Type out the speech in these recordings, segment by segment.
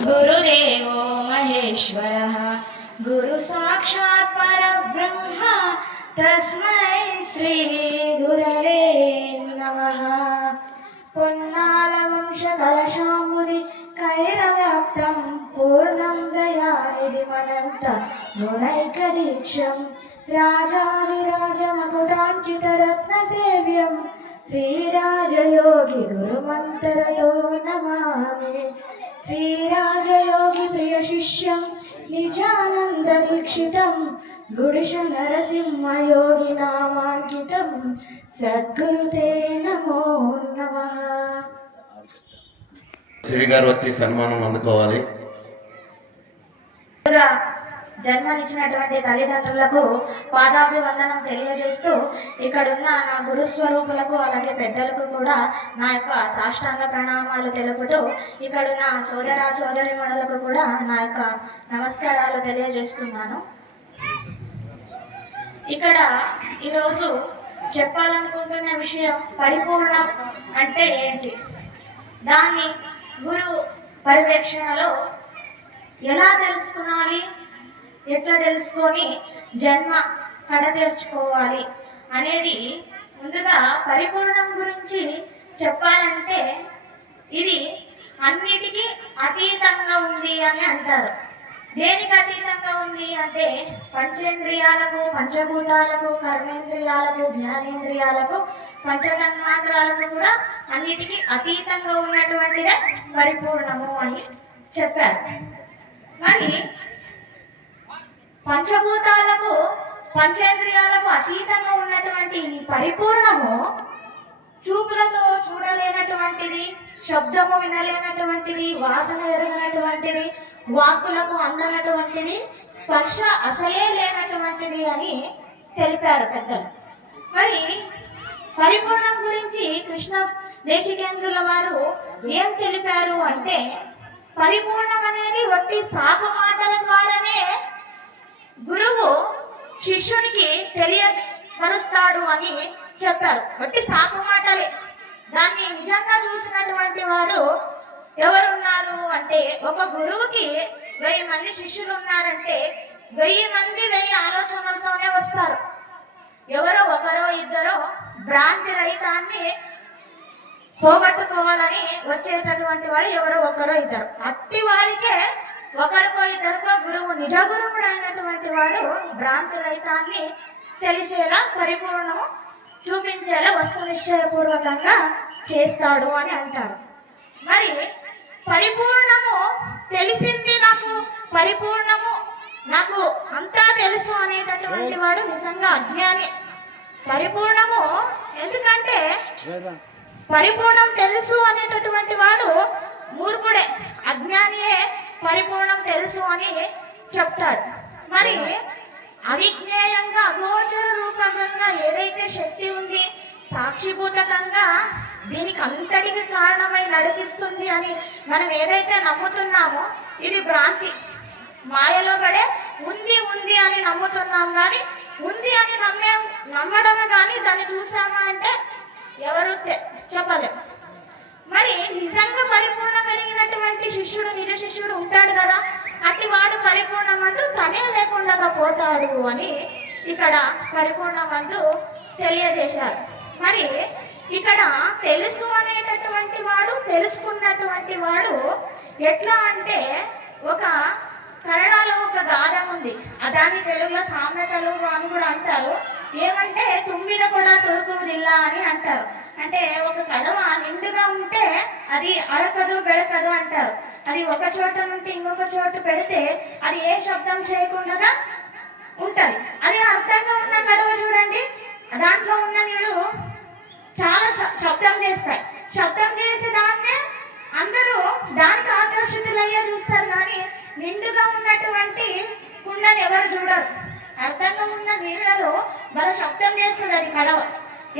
गुरुदेवो महेश्वरः गुरुसाक्षात् परब्रह्म तस्मै श्री गुरवे नमः। पुन्नालवंशकलशाम्बुदि कैरव्याप्तं पूर्णं दयानिधिमनन्त गुणैकदीक्षं राजाधिराजमकुटाञ्चितरत्नसेव्यं श्रीराजयोगी गुरुमन्त्रतो नमामि। श्रीराजयोगी प्रियशिष्यं निजानन्ददीक्षितं गुडिश नरसिंहयोगी नामाङ्कितं सद्गुरुते नमो नमः। శ్రీ గారు వచ్చి సన్మానం అందుకోవాలి. జన్మనిచ్చినటువంటి తల్లిదండ్రులకు పాదాభివందనం తెలియజేస్తూ ఇక్కడున్న నా గురుస్వరూపులకు అలాగే పెద్దలకు కూడా నా యొక్క సాష్టాంగ ప్రణామాలు తెలుపుతూ ఇక్కడున్న సోదర సోదరిమణులకు కూడా నా యొక్క నమస్కారాలు తెలియజేస్తున్నాను. ఇక్కడ ఈరోజు చెప్పాలనుకుంటున్న విషయం పరిపూర్ణం అంటే ఏంటి, దాన్ని గురు పర్యవేక్షణలో ఎలా తెలుసుకోవాలి, ఎట్లా తెలుసుకొని జన్మ కడతీర్చుకోవాలి అనేది ముందుగా పరిపూర్ణం గురించి చెప్పాలంటే ఇది అన్నిటికీ అతీతంగా ఉంది అని అంటారు. దేనికి అతీతంగా ఉంది అంటే పంచేంద్రియాలకు, పంచభూతాలకు, కర్మేంద్రియాలకు, జ్ఞానేంద్రియాలకు, పంచతన్మాత్రాలకు కూడా అన్నిటికీ అతీతంగా ఉన్నటువంటిదే పరిపూర్ణము అని చెప్పారు. మరి పంచభూతాలకు, పంచేంద్రియాలకు అతీతంగా ఉన్నటువంటి ఈ పరిపూర్ణము చూపులతో చూడలేనటువంటిది, శబ్దము వినలేనటువంటిది, వాసన ఎరగనటువంటిది, వాక్కులకు అందనటువంటిది, స్పర్శ అసలే లేనటువంటిది అని తెలిపారు పెద్దలు. మరి పరిపూర్ణం గురించి కృష్ణ దేశికేంద్రుల వారు ఏం తెలిపారు అంటే పరిపూర్ణం అనేది ఒట్టి సాకు మాటల ద్వారానే గురువు శిష్యునికి తెలియపరుస్తాడు అని చెప్పారు. ఒట్టి సాకు మాటలే. దాన్ని నిజంగా చూసినటువంటి వాడు ఎవరున్నారు అంటే ఒక గురువుకి 1000 మంది శిష్యులు ఉన్నారంటే 1000 మంది 1000 ఆలోచనలతోనే వస్తారు. ఎవరో ఒకరో ఇద్దరో భ్రాంతి రహితాన్ని పోగొట్టుకోవాలని వచ్చేటటువంటి వాళ్ళు ఎవరో ఒకరో ఇద్దరు. అట్టి వాడికే ఒకరికో ఇద్దరికో గురువు, నిజ గురువుడు అయినటువంటి వాడు భ్రాంతి రహితాన్ని తెలిసేలా పరిపూర్ణము చూపించేలా వస్తు నిశ్చయపూర్వకంగా చేస్తాడు అని అంటారు. మరి పరిపూర్ణము తెలిసింది నాకు, పరిపూర్ణము నాకు అంతా తెలుసు అనేటటువంటి వాడు నిజంగా అజ్ఞాని. పరిపూర్ణము ఎందుకంటే పరిపూర్ణం తెలుసు అనేటటువంటి వాడు మూర్ఖుడే, అజ్ఞానియే పరిపూర్ణం తెలుసు అని చెప్తాడు. మరి అవిజ్ఞేయంగా అగోచర రూపకంగా ఏదైతే శక్తి ఉంది, సాక్షిభూతకంగా దీనికి అంతటికి కారణమై నడిపిస్తుంది అని మనం ఏదైతే నమ్ముతున్నామో ఇది భ్రాంతి, మాయలో పడే ఉంది ఉంది అని నమ్ముతున్నాం. కానీ ఉంది అని నమ్మడమే కానీ దాన్ని చూసామా అంటే ఎవరు చెప్పలేం. మరి నిజంగా పరిపూర్ణం పెరిగినటువంటి శిష్యుడు, నిజ శిష్యుడు ఉంటాడు కదా, అట్టి వాడు పరిపూర్ణమందు తనే లేకుండా పోతాడు అని ఇక్కడ పరిపూర్ణమందు తెలియజేశారు. మరి ఇక్కడ తెలుసు అనేటటువంటి వాడు, తెలుసుకున్నటువంటి వాడు ఎట్లా అంటే ఒక కన్నడలో ఒక గాథం ఉంది, దాన్ని తెలుగులో సామెతలు అని కూడా అంటారు. ఏమంటే తుమ్మిద కూడా తొడుకుదిల్లా అని అంటారు. అంటే ఒక కడవ నిండుగా ఉంటే అది అడకదు బెడకదు అంటారు. అది ఒక చోట నుండి ఇంకొక చోట పెడితే అది ఏ శబ్దం చేయకుండా ఉంటది. అది అర్థంగా ఉన్న కడవ చూడండి, దాంట్లో ఉన్న నీళ్ళు చాలా శబ్దం చేస్తాయి. శబ్దం చేసే దాన్నే అందరూ దానికి ఆకర్షితులయ్యే చూస్తారు. కానీ నిండుగా ఉన్నటువంటి కుండని ఎవరు చూడరు. అర్థంగా ఉన్న నీళ్లలో మన శబ్దం చేస్తుంది అది కడవ.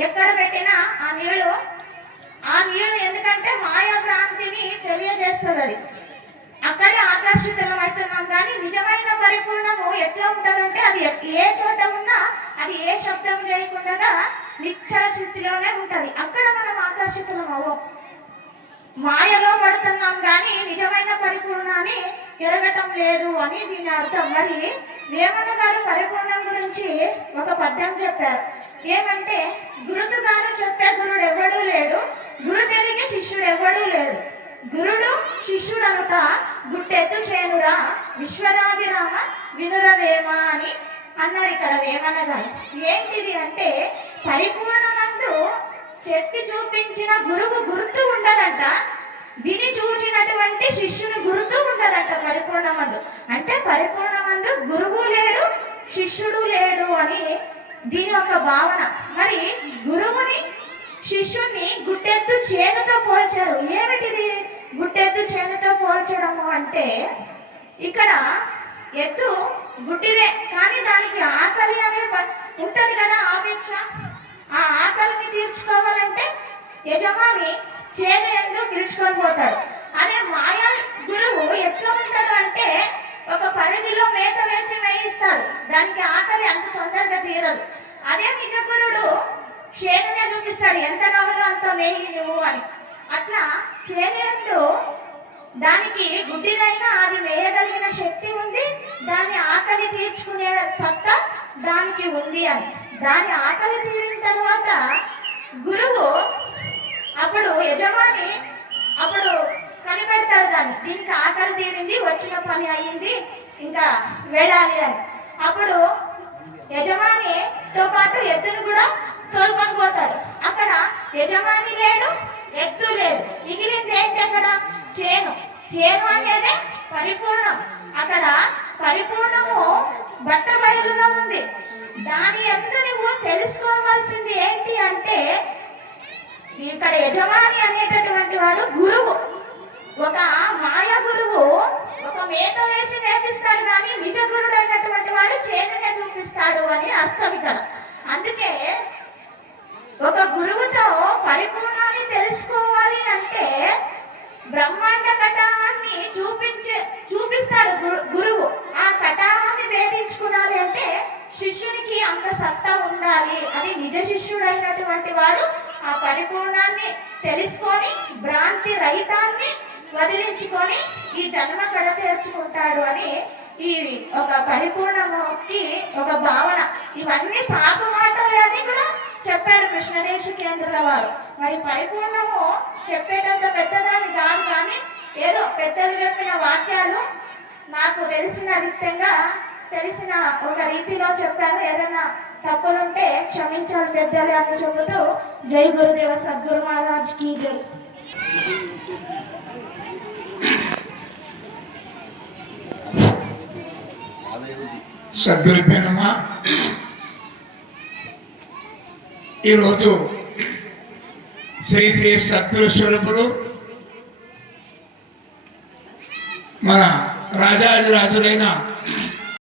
ఎక్కడ పెట్టినా ఆ నీళ్లు ఎందుకంటే మాయా భ్రాంతిని తెలియజేస్తుంది. అది అక్కడే ఆకర్షితులం అవుతున్నాం. కానీ నిజమైన పరిపూర్ణము ఎట్లా ఉంటుందంటే అది ఏ చోట ఉన్నా అది ఏ శబ్దం చేయకుండా నిశ్చల స్థితిలోనే ఉంటది. అక్కడ మనం ఆకర్షితులం అవ్వం. మాయలో పడుతున్నాం కానీ నిజమైన పరిపూర్ణాన్ని ఎరగటం లేదు అని దీని అర్థం. మరి వేమన గారు పరిపూర్ణం గురించి ఒక పద్యం చెప్పారు. ఏమంటే, గురుతు గారు చెప్పే గురుడు ఎవడూ లేడు, గురు తెలిగే శిష్యుడు ఎవడూ లేడు, గురుడు శిష్యుడనుట గుట్టెత్తు చేనురా విశ్వదాభిరామ వినురవేమ అని అన్నారు ఇక్కడ వేమన గారు. ఏంటిది అంటే, పరిపూర్ణమందు చెప్పి చూపించిన గురువు గుర్తు ఉండదంట, విని చూచినటువంటి శిష్యుని గుర్తు ఉండదంట పరిపూర్ణమందు. అంటే పరిపూర్ణమందు గురువు లేడు, శిష్యుడు లేడు అని దీని ఒక భావన. మరి గురువుని శిష్యుని గుట్టెత్తు చేనుతో పోల్చారు. ఏమిటిది గుట్టెత్తు చేనుతో పోల్చడము అంటే, ఇక్కడ ఎత్తు గుడ్డిదే కానీ దానికి ఆకలి అనే ఉంటది కదా, ఆపేక్ష. ఆ ఆకలిని తీర్చుకోవాలంటే యజమాని చేను ఎందుకు పిలుచుకొని పోతాడు. అదే మాయా గురువు ఎట్లా ఉంటాడు అంటే, ఒక పరిధిలో మేత వేసి మేయిస్తాడు, దానికి ఆకలి అంత తొందరగా తీరదు. అదే నిజ గురుడు చేనునే చూపిస్తాడు, ఎంత కావాలో అంత మేయి నువ్వు అని. అట్లా చేను దానికి గుడ్డిదైనా అది మేయగలిగిన శక్తి ఉంది, దాని ఆకలి తీర్చుకునే సత్తా దానికి ఉంది అని. దాని ఆకలి తీరిన తర్వాత గురువు అప్పుడు యజమాని అప్పుడు కనిపెడతాడు దాన్ని, దీనికి ఆకలి తీరింది, వచ్చిన పని అయ్యింది, ఇంకా వెళ్ళాలి అని. అప్పుడు యజమానితో పాటు ఎద్దును కూడా తోలుకొని పోతాడు. అక్కడ యజమాని లేడు, ఎద్దు లేదు, మిగిలింది ఏంటి అక్కడ? చేను. చేను అనేది పరిపూర్ణం. అక్కడ పరిపూర్ణము బట్టబయలుగా ఉంది. దాని అందు నువ్వు తెలుసుకోవాల్సింది ఏంటి అంటే, ఇక్కడ యజమాని అనేటటువంటి వాడు గురువు. ఒక మాయ గురువు ఒక మేత వేసి నేర్పిస్తాడు కానీ నిజ గురుడు అయినటువంటి వాడు చేనునే చూపిస్తాడు అని అర్థం ఇక్కడ. అందుకే ఒక గురువుతో పరిపూర్ణాన్ని తెలుసుకోవాలి అంటే బ్రహ్మాండ కటాహాన్ని చూపిస్తాడు గురువు. ఆ కటాహాన్ని భేదించుకోవాలి అంటే శిష్యునికి అంత సత్తా ఉండాలి. అది నిజ శిష్యుడైనటువంటి వాడు ఆ పరిపూర్ణాన్ని తెలుసుకొని భ్రాంతి రహితాన్ని వదిలించుకొని ఈ జన్మ కడ తీర్చుకుంటాడు అని ఈ ఒక పరిపూర్ణముకి ఒక భావన. ఇవన్నీ సాగు మాటలు అని కూడా చెప్పారు కృష్ణదేశ కేంద్రుల వారు. మరి పరిపూర్ణము చెప్పేటంత పెద్దదాన్ని కాదు, కానీ ఏదో పెద్దలు చెప్పిన వాక్యాలు నాకు తెలిసిన రీత్యంగా తెలిసిన ఒక రీతిలో చెప్పాను. ఏదైనా తప్పులుంటే క్షమించాలి పెద్దలు అని చెబుతూ జై గురుదేవ సద్గురు మహారాజ్ కి జై. సద్గురు పేనమా, ఈరోజు శ్రీ శ్రీ సద్గురు స్వరూపులు మన రాజాదిరాజులైన